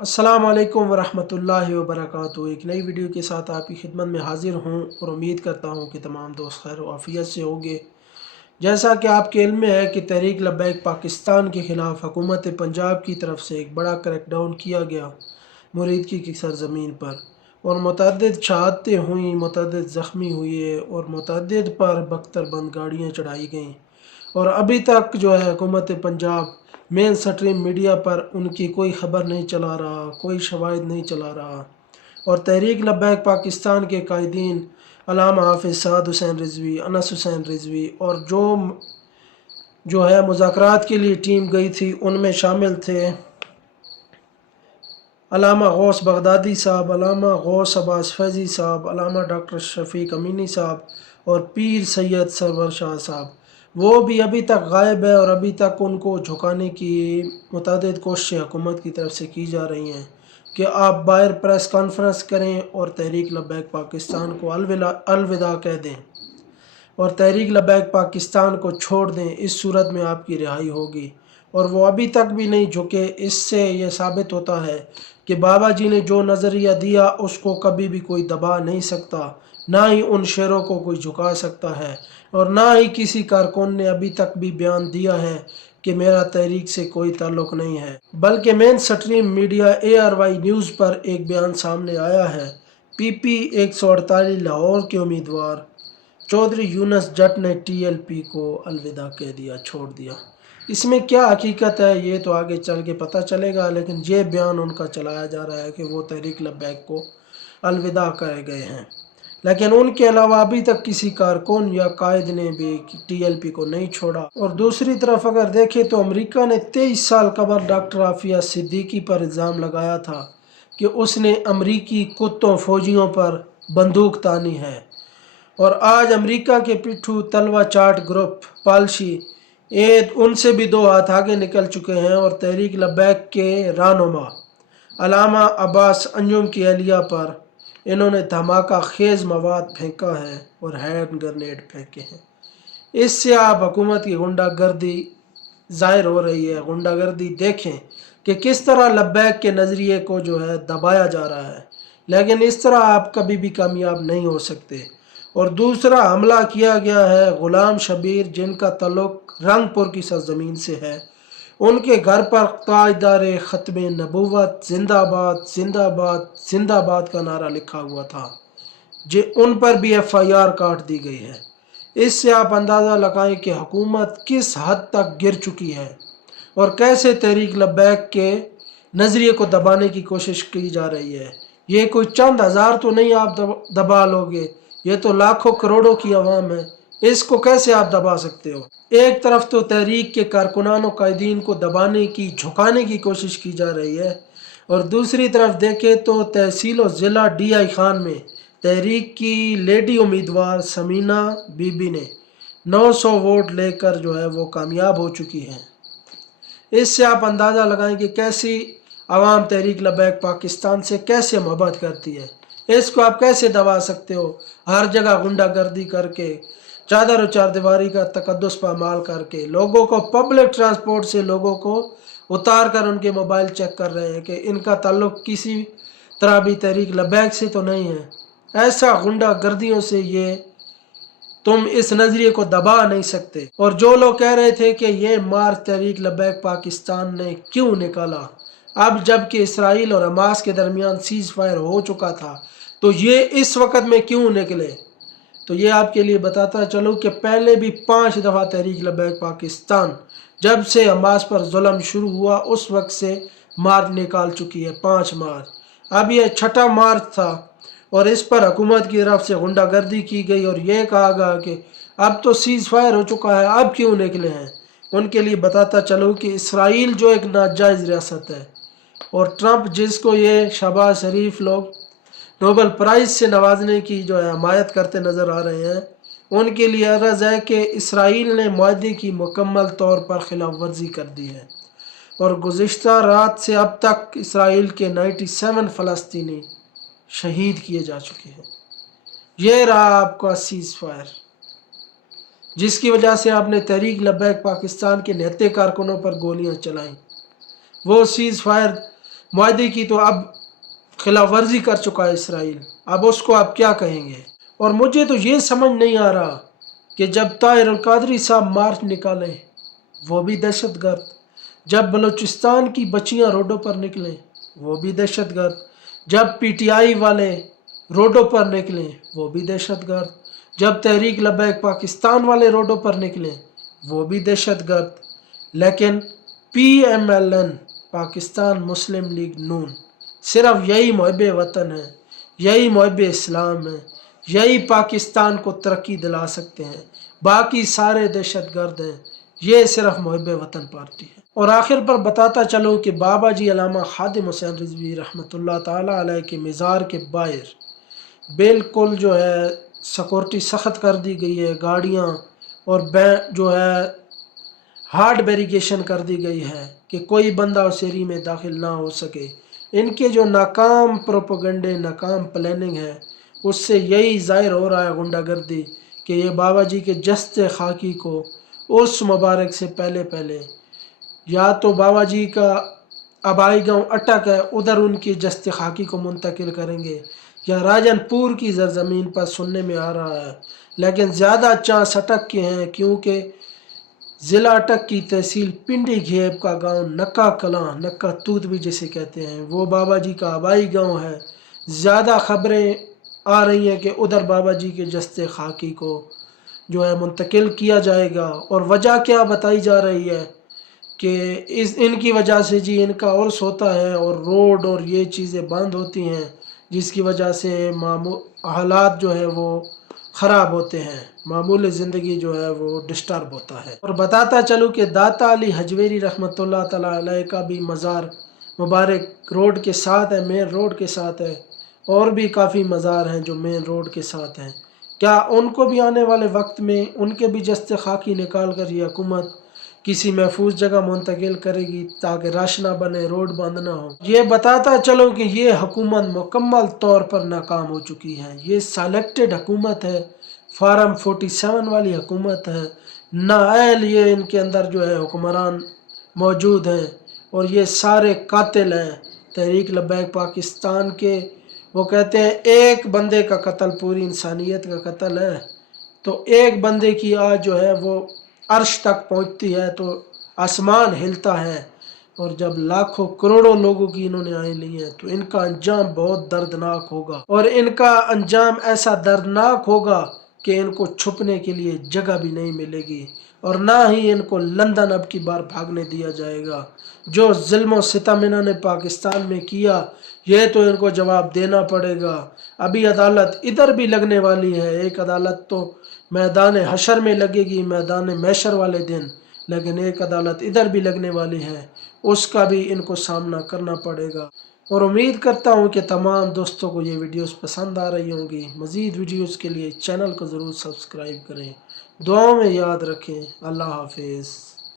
अस्सलाम वालेकुम वरहमतुल्लाहि वबरकातुहू। एक नई वीडियो के साथ आपकी खिदमत में हाजिर हूँ और उम्मीद करता हूँ कि तमाम दोस्त खैर व आफियत से होंगे। जैसा कि आपके इल्म में है कि तहरीक लब्बैक पाकिस्तान के ख़िलाफ़ हुकूमत पंजाब की तरफ से एक बड़ा क्रैकडाउन किया गया मुरीदकी की सरज़मीन पर, और मुतअद्दिद शहादतें हुई, मुतअद्दिद ज़ख्मी हुए और मुतअद्दिद पर बख्तरबंद गाड़ियाँ चढ़ाई गईं। और अभी तक जो है हुकूमत पंजाब मेन स्ट्रीम मीडिया पर उनकी कोई ख़बर नहीं चला रहा, कोई शवाहिद नहीं चला रहा। और तहरीक लब्बैक पाकिस्तान के कायदीन अल्लामा हाफ़िज़ साद हुसैन रिज़वी, अनस हुसैन रिज़वी और जो है मुज़ाकरात के लिए टीम गई थी उनमें शामिल थे अल्लामा गौस बगदादी साहब, अल्लामा गौस अब्बास फैज़ी साहब, अल्लामा डॉक्टर शफ़ीक अमीनी साहब और पीर सैयद सरवर शाह साहब। वो भी अभी तक गायब है और अभी तक उनको झुकाने की मुतअद्दिद कोशिशें हुकूमत की तरफ से की जा रही हैं कि आप बाहर प्रेस कॉन्फ्रेंस करें और तहरीक लब्बैक पाकिस्तान को अलविदा कह दें और तहरीक लब्बैक पाकिस्तान को छोड़ दें। इस सूरत में आपकी रिहाई होगी। और वो अभी तक भी नहीं झुके। इससे ये साबित होता है कि बाबा जी ने जो नज़रिया दिया उसको कभी भी कोई दबा नहीं सकता, ना ही उन शेरों को कोई झुका सकता है, और ना ही किसी कारकुन ने अभी तक भी बयान दिया है कि मेरा तहरीक से कोई ताल्लुक़ नहीं है। बल्कि main stream media ARY news पर एक बयान सामने आया है। PP 148 लाहौर के उम्मीदवार चौधरी यूनुस जट ने TLP को अलविदा कह दिया, छोड़ दिया। इसमें क्या हकीकत है ये तो आगे चल के पता चलेगा, लेकिन ये बयान उनका चलाया जा रहा है कि वो तहरीक लब्बैक को अलविदा कहे गए हैं। लेकिन उनके अलावा अभी तक किसी कारकुन या कायद ने भी TLP को नहीं छोड़ा। और दूसरी तरफ अगर देखें तो अमेरिका ने 23 साल कबल डॉक्टर आफिया सिद्दीकी पर इल्ज़ाम लगाया था कि उसने अमरीकी कुत्तों फौजियों पर बंदूक तानी है। और आज अमेरिका के पिट्ठू तलवा चाट ग्रुप पॉलिसी उनसे भी दो हाथ आगे निकल चुके हैं और तहरीक लब्बैक के रहनुमा अल्लामा अब्बास अंजुम की अहलिया पर इन्होंने धमाका खेज़ मवाद फेंका है और हैंड ग्रेनेड फेंके हैं। इससे आप हुकूमत की गुंडागर्दी ज़ाहिर हो रही है। गुंडागर्दी देखें कि किस तरह लब्बैक के नज़रिए को जो है दबाया जा रहा है, लेकिन इस तरह आप कभी भी कामयाब नहीं हो सकते। और दूसरा हमला किया गया है ग़ुलाम शबीर, जिनका तल्लुक़ रंगपुर की सरज़मीन से है। उनके घर पर ताजदार ख़त्म नबूवत जिंदाबाद जिंदाबाद जिंदाबाद का नारा लिखा हुआ था, जे उन पर भी FIR काट दी गई है। इससे आप अंदाज़ा लगाएं कि हुकूमत किस हद तक गिर चुकी है और कैसे तहरीक लब्बैक के नज़रिए को दबाने की कोशिश की जा रही है। ये कोई चंद हज़ार तो नहीं आप दबा लोगे, ये तो लाखों करोड़ों की आवाम है। इसको कैसे आप दबा सकते हो? एक तरफ तो तहरीक के कारकुनान व कायदीन को दबाने की, झुकाने की कोशिश की जा रही है, और दूसरी तरफ देखें तो तहसील और ज़िला DI खान में तहरीक की लेडी उम्मीदवार समीना बीबी ने 900 वोट लेकर जो है वो कामयाब हो चुकी हैं। इससे आप अंदाज़ा लगाएं कि कैसी आवाम तहरीक लब्बैक पाकिस्तान से कैसे मोहब्बत करती है। इसको आप कैसे दबा सकते हो? हर जगह गुंडागर्दी करके, चादर और चारदीवारी का तकद्दुस पामाल करके, लोगों को पब्लिक ट्रांसपोर्ट से लोगों को उतार कर उनके मोबाइल चेक कर रहे हैं कि इनका ताल्लुक़ किसी तरह भी तहरीक लब्बैक से तो नहीं है। ऐसा गुंडागर्दियों से ये तुम इस नज़रिए को दबा नहीं सकते। और जो लोग कह रहे थे कि ये मार्च तहरीक लब्बैक पाकिस्तान ने क्यों निकाला, अब जबकि इसराइल और हमास के दरमियान सीज़ फायर हो चुका था, तो ये इस वक्त में क्यों निकले? तो ये आपके लिए बताता चलूँ कि पहले भी 5 दफ़ा तहरीक लब्बैक पाकिस्तान जब से हमास पर जुल्म शुरू हुआ उस वक्त से मार्च निकाल चुकी है, 5 मार्च। अब यह 6ठा मार्च था और इस पर हुकूमत की तरफ से गुंडागर्दी की गई और ये कहा गया कि अब तो सीज़ फायर हो चुका है, अब क्यों निकले हैं। उनके लिए बताता चलूँ कि इसराइल जो एक नाजायज़ रियासत है, और ट्रंप जिसको ये शहबाज शरीफ लोग नोबल प्राइज़ से नवाजने की जो है हमायत करते नज़र आ रहे हैं, उनके लिए अर्ज़ है कि इसराइल ने मुआहदे की मुकम्मल तौर पर खिलाफ वर्जी कर दी है और गुज़िश्ता रात से अब तक इसराइल के 97 फ़लस्तीनी शहीद किए जा चुके हैं। यह रहा आपका सीज़ फायर, जिसकी वजह से आपने तहरीक लब्बैक पाकिस्तान के निहत्ते कारकुनों पर गोलियां चलाई। वो सीज़ फायर معاہدے کی تو اب خلاف ورزی کر چکا ہے اسرائیل، اب اس کو آپ کیا کہیں گے؟ اور مجھے تو یہ سمجھ نہیں آ رہا کہ جب طاہر القادری صاحب مارچ نکالیں وہ بھی دہشت گرد، جب بلوچستان کی بچیاں روڈوں پر نکلیں وہ بھی دہشت گرد، جب پی ٹی آئی والے روڈوں پر نکلیں وہ بھی دہشت گرد، جب تحریک لبیک پاکستان والے روڈوں پر نکلیں وہ بھی دہشت گرد، لیکن P M L N Pakistan Muslim League Noon صرف یہی محب وطن ہے، یہی محب اسلام ہے، یہی پاکستان کو ترقی دلا سکتے ہیں، باقی سارے دہشت گرد ہیں، یہ صرف محب وطن پارٹی ہے۔ اور آخر پر بتاتا چلوں کہ بابا جی علامہ خادم حسین رضوی رحمۃ اللہ تعالیٰ علیہ کے مزار کے باہر بالکل جو ہے سیکورٹی سخت کر دی گئی ہے، گاڑیاں اور جو ہے ہارڈ بیریکیشن کر دی گئی ہے کہ کوئی بندہ اس ایریے میں داخل نہ ہو سکے۔ ان کے جو ناکام پروپیگنڈے، ناکام پلاننگ ہے، اس سے یہی ظاہر ہو رہا ہے غنڈہ گردی کہ یہ بابا جی کے جسد خاکی کو اس مبارک سے پہلے یا تو بابا جی کا آبائی گاؤں اٹک ہے ادھر ان کی جسد خاکی کو منتقل کریں گے، یا راجن پور کی زرزمین پر سننے میں آ رہا ہے، لیکن زیادہ چانس اٹک کے ہیں کیونکہ ضلع اٹک کی تحصیل پنڈی گھیب کا گاؤں نکا کلاں، نکا توت بھی جسے کہتے ہیں، وہ بابا جی کا آبائی گاؤں ہے۔ زیادہ خبریں آ رہی ہیں کہ ادھر بابا جی کے جسد خاکی کو جو ہے منتقل کیا جائے گا، اور وجہ کیا بتائی جا رہی ہے کہ ان کی وجہ سے جی ان کا عرس ہوتا ہے اور روڈ اور یہ چیزیں بند ہوتی ہیں، جس کی وجہ سے حالات جو ہے وہ خراب ہوتے ہیں، معمول زندگی جو ہے وہ ڈسٹرب ہوتا ہے۔ اور بتاتا چلوں کہ داتا علی حجویری رحمۃ اللہ تعالیٰ علیہ کا بھی مزار مبارک روڈ کے ساتھ ہے، مین روڈ کے ساتھ ہے، اور بھی کافی مزار ہیں جو مین روڈ کے ساتھ ہیں۔ کیا ان کو بھی آنے والے وقت میں ان کے بھی جسد خاکی نکال کر یہ حکومت کسی محفوظ جگہ منتقل کرے گی تاکہ رش نہ بنے، روڈ بند نہ ہو؟ یہ بتاتا چلو کہ یہ حکومت مکمل طور پر ناکام ہو چکی ہے، یہ سلیکٹڈ حکومت ہے، فارم 47 والی حکومت ہے، نااہل یہ ان کے اندر جو ہے حکمران موجود ہیں، اور یہ سارے قاتل ہیں تحریک لبیک پاکستان کے۔ وہ کہتے ہیں ایک بندے کا قتل پوری انسانیت کا قتل ہے، تو ایک بندے کی آج جو ہے وہ عرش تک پہنچتی ہے تو آسمان ہلتا ہے، اور جب لاکھوں کروڑوں لوگوں کی انہوں نے آہیں لی ہیں تو ان کا انجام بہت دردناک ہوگا، اور ان کا انجام ایسا دردناک ہوگا کہ ان کو چھپنے کے لیے جگہ بھی نہیں ملے گی، اور نہ ہی ان کو لندن اب کی بار بھاگنے دیا جائے گا۔ جو ظلم و ستم انہوں نے پاکستان میں کیا یہ تو ان کو جواب دینا پڑے گا۔ ابھی عدالت ادھر بھی لگنے والی ہے، ایک عدالت تو میدان حشر میں لگے گی، میدان محشر والے دن، لیکن ایک عدالت ادھر بھی لگنے والی ہے، اس کا بھی ان کو سامنا کرنا پڑے گا۔ اور امید کرتا ہوں کہ تمام دوستوں کو یہ ویڈیوز پسند آ رہی ہوں گی۔ مزید ویڈیوز کے لیے چینل کو ضرور سبسکرائب کریں، دعاؤں میں یاد رکھیں۔ اللہ حافظ۔